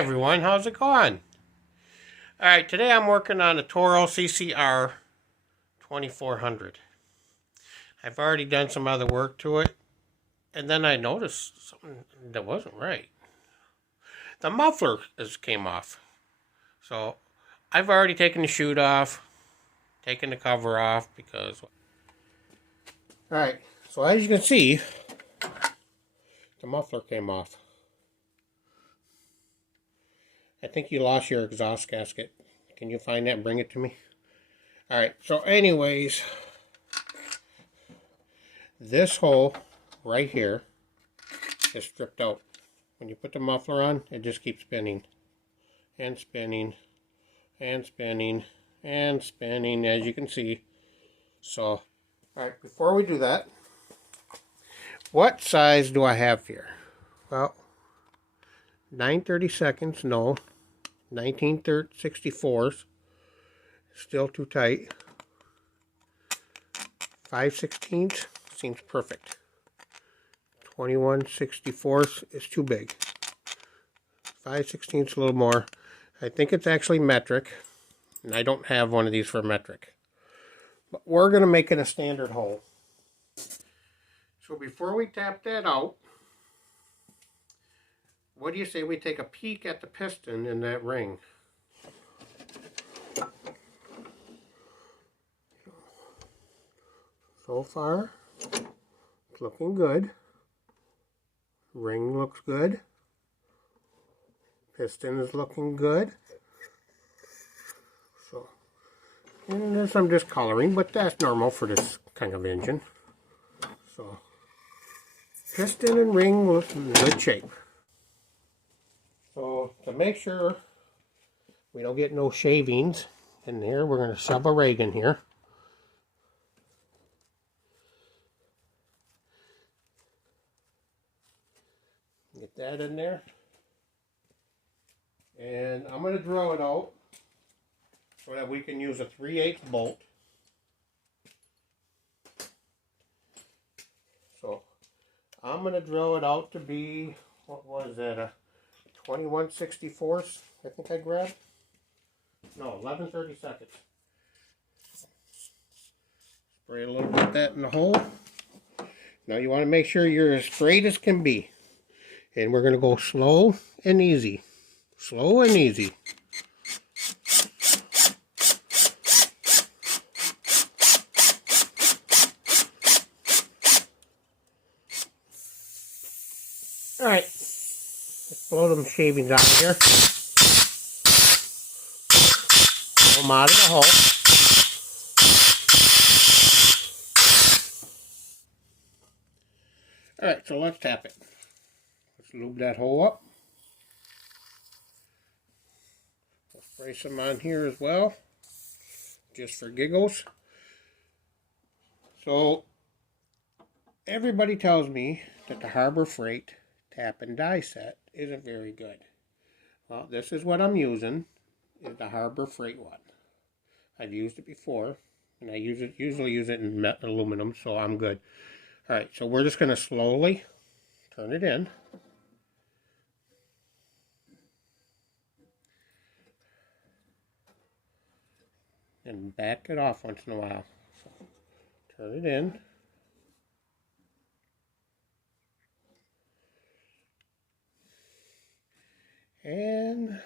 everyone, how's it going? Alright, today I'm working on a Toro CCR 2400. I've already done some other work to it, and then I noticed something that wasn't right. The muffler came off. So, I've already taken the chute off, taken the cover off, because... Alright, so as you can see, the muffler came off. I think you lost your exhaust gasket. Can you find that and bring it to me? Alright, so anyways, this hole right here is stripped out. When you put the muffler on, it just keeps spinning and spinning and spinning and spinning, as you can see. So, alright, before we do that, what size do I have here? Well, 9/32, no. 19/64, still too tight. 5/16 seems perfect. 21/64 is too big. 5/16 a little more. I think it's actually metric, and I don't have one of these for metric. But we're going to make it a standard hole. So before we tap that out, what do you say we take a peek at the piston in that ring? So far, it's looking good. Ring looks good. Piston is looking good. So, and there's some discoloring, but that's normal for this kind of engine. So, piston and ring look in good shape. So, to make sure we don't get no shavings in there, we're going to sub a rag in here. Get that in there. And I'm going to drill it out so that we can use a 3/8 bolt. So, I'm going to drill it out to be, what was that, a 21/64, I think I grabbed. No, 11/32. Spray a little bit of that in the hole. Now you want to make sure you're as straight as can be. And we're going to go slow and easy. Slow and easy. Alright. Let's blow them shavings out of here. Pull them out of the hole. Alright, so let's tap it. Let's lube that hole up. We'll spray some on here as well, just for giggles. So, everybody tells me that the Harbor Freight tap and die set isn't very good. Well, this is what I'm using, is the Harbor Freight one. I've used it before, and I usually use it in aluminum, so I'm good. Alright, so we're just going to slowly turn it in. And back it off once in a while. So, turn it in. And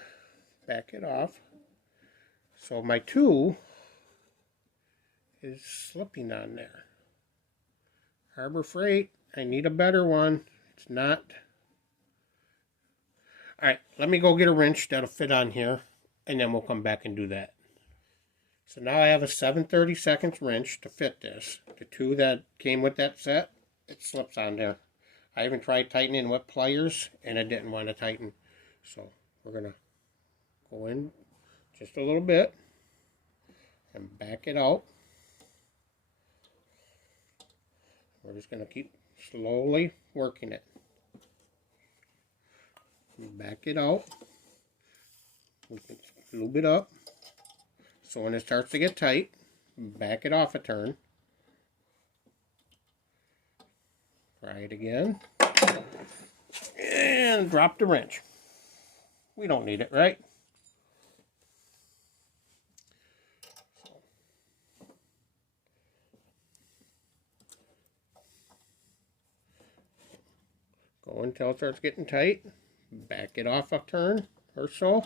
back it off. So my tool is slipping on there. Harbor Freight, I need a better one. It's not. Alright, let me go get a wrench that'll fit on here, and then we'll come back and do that. So now I have a 7/32 wrench to fit this. The two that came with that set, it slips on there. I even tried tightening with pliers, and it didn't want to tighten. So we're going to go in just a little bit and back it out. We're just going to keep slowly working it. Back it out. We can lube it up. So when it starts to get tight, back it off a turn. Try it again. And drop the wrench. we don't need it, right? Go until it starts getting tight. Back it off a turn or so.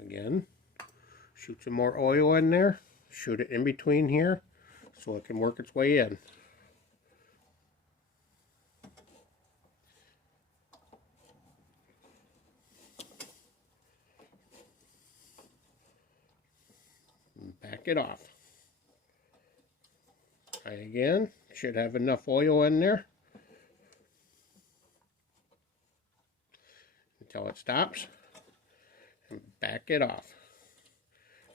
Again, shoot some more oil in there. Shoot it in between here so it can work its way in. Back it off. Try again. Should have enough oil in there until it stops. And back it off.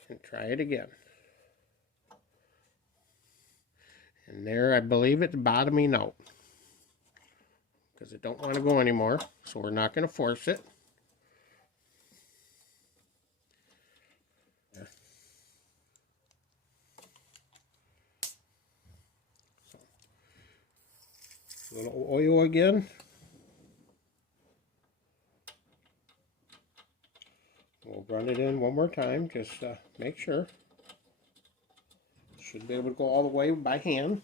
And try it again. And there, I believe it's bottoming out. Because it don't want to go anymore. So we're not going to force it. A little oil again. We'll run it in one more time, just make sure. Should be able to go all the way by hand.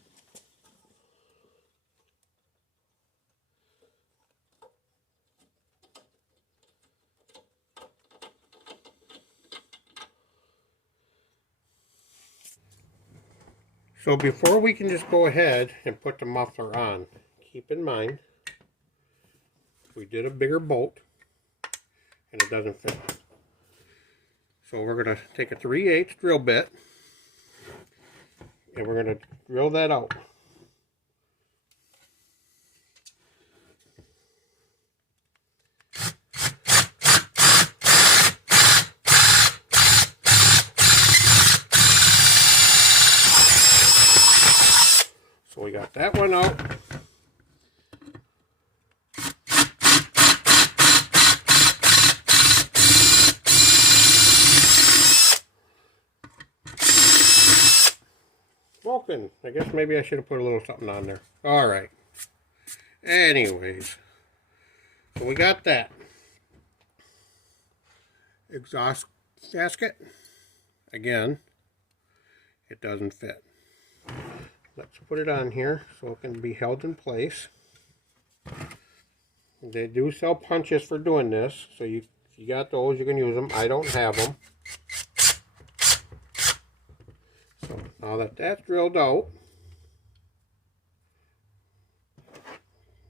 So before we can just go ahead and put the muffler on, keep in mind, we did a bigger bolt and it doesn't fit. So we're going to take a 3/8 drill bit and we're going to drill that out. So we got that one out. Broken. I guess maybe I should have put a little something on there. Alright. Anyways. So we got that. Exhaust gasket. Again, it doesn't fit. Let's put it on here so it can be held in place. They do sell punches for doing this, so you got those, you can use them. I don't have them. So now that that's drilled out,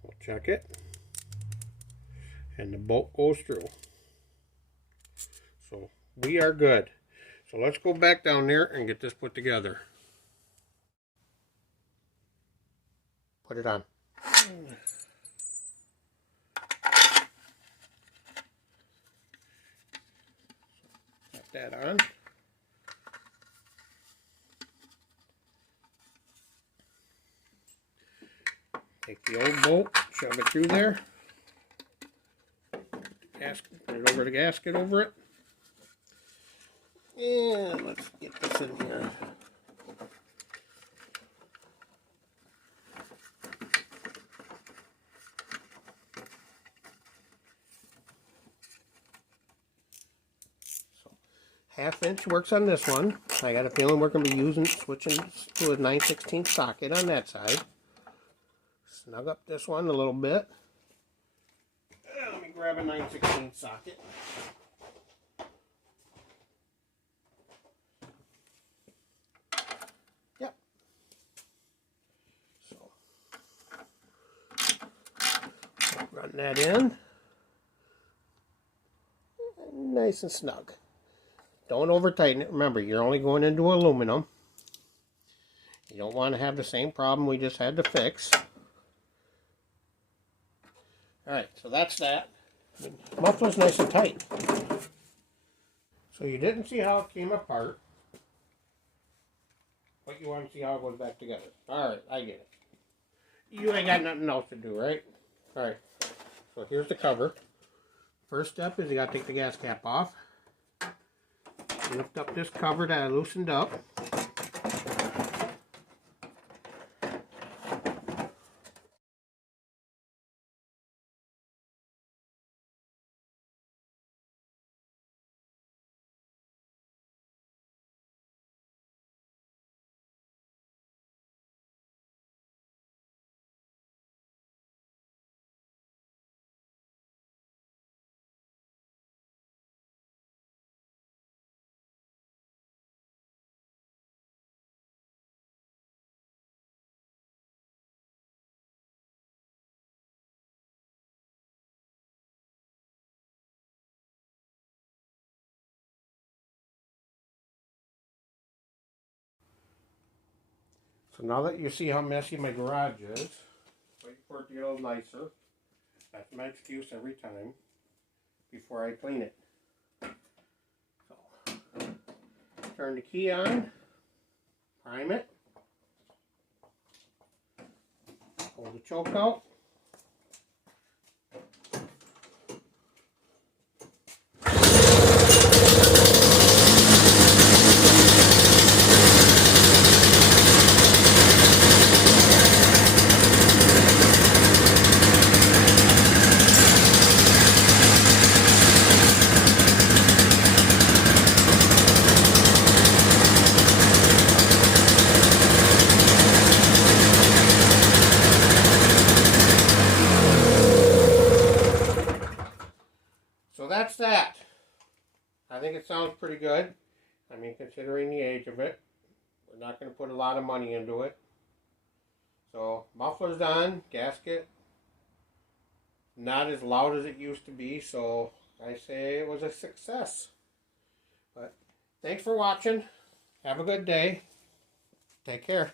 we'll check it, and the bolt goes through. So we are good. So let's go back down there and get this put together. Put it on. Put that on. Take the old bolt, shove it through there. Gasket, put it over the gasket over it. And let's get this in here. Half inch works on this one. I got a feeling we're going to be switching to a 9/16 socket on that side. Snug up this one a little bit. Let me grab a 9/16 socket. Yep. So, run that in. Nice and snug. Don't over tighten it. Remember, you're only going into aluminum. You don't want to have the same problem we just had to fix. Alright, so that's that. The muffler's nice and tight. So you didn't see how it came apart, but you want to see how it goes back together. Alright, I get it. You ain't got nothing else to do, right? Alright, so here's the cover. First step is you got to take the gas cap off. Lift up this cover that I loosened up. So now that you see how messy my garage is, wait for it to get a little nicer. That's my excuse every time before I clean it. So, turn the key on, prime it, pull the choke out. So that's that. I think it sounds pretty good. I mean, considering the age of it. We're not going to put a lot of money into it. So, muffler's on, gasket. Not as loud as it used to be, so I say it was a success. But thanks for watching. Have a good day. Take care.